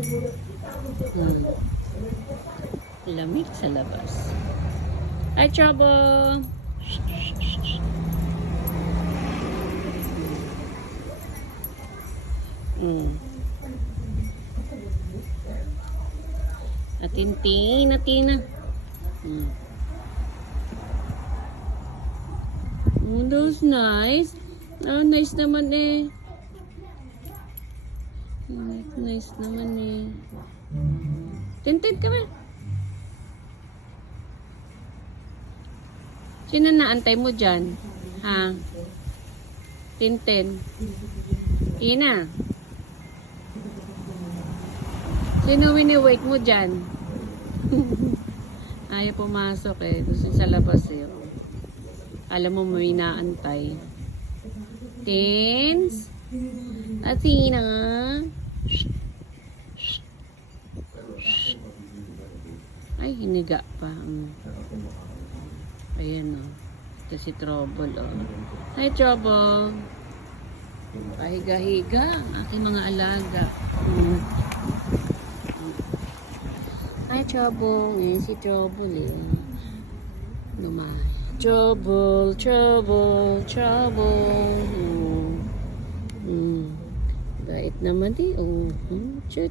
Hmm. Lamig sa labas. Hi, Trouble! Hmm. Atintin, atina. Hmm. Oh, that's nice. Oh, nice naman eh. Nice naman eh. Tintin ka ba? Sino naantay mo dyan? Ha? Tintin. Ina. Sino wini-wait mo dyan? Ayaw pumasok eh. Gusto sa labas eh. Alam mo may naantay. Tins? Athena? Ay, hiniga pa. Ayan o. Ito si Trouble o. Hi, Trouble. Pahiga-higa. Aking mga alaga. Hi, Trouble. Ayan si Trouble eh. Lumay. Trouble, trouble, trouble. Bait naman di. Oh. Chu.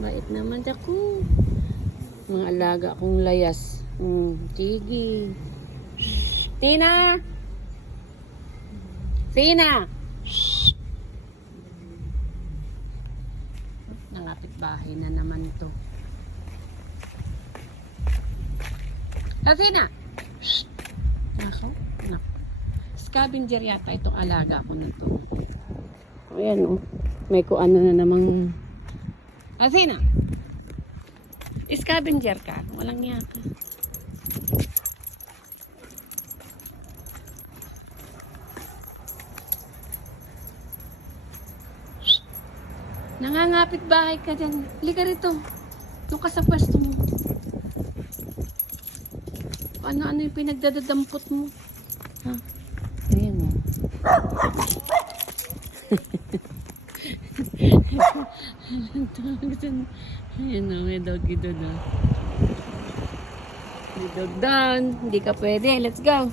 Bait naman ako. Mga alaga kong layas. Sige. Tina! Tina! Nangapit bahay na naman to. Tina! Nako. Scavenger yata itong alaga ko na to. Ayan oh. May kuano na namang Athena! Scavenger ka. Walang yaka. Nangangapit bahay ka dyan. Halika rito. Doon ka sa pwesto mo. Ano-ano yung pinagdadampot mo? Ha? Ayan mo. Ayan o, may doggy doon o. May dog down. Hindi ka pwede. Let's go.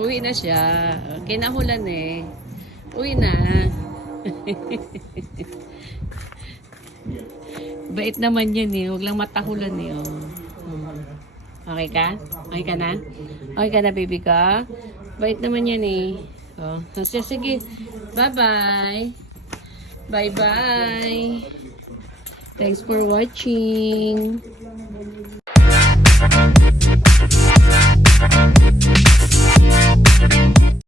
Uwi na siya. Kinahulan eh. Uwi na. Bait naman yan eh. Huwag lang matahulan eh. Okay ka? Okay ka na? Okay ka na, baby ka? Bait naman yan eh. Sige. Bye-bye. Bye-bye. Thanks for watching.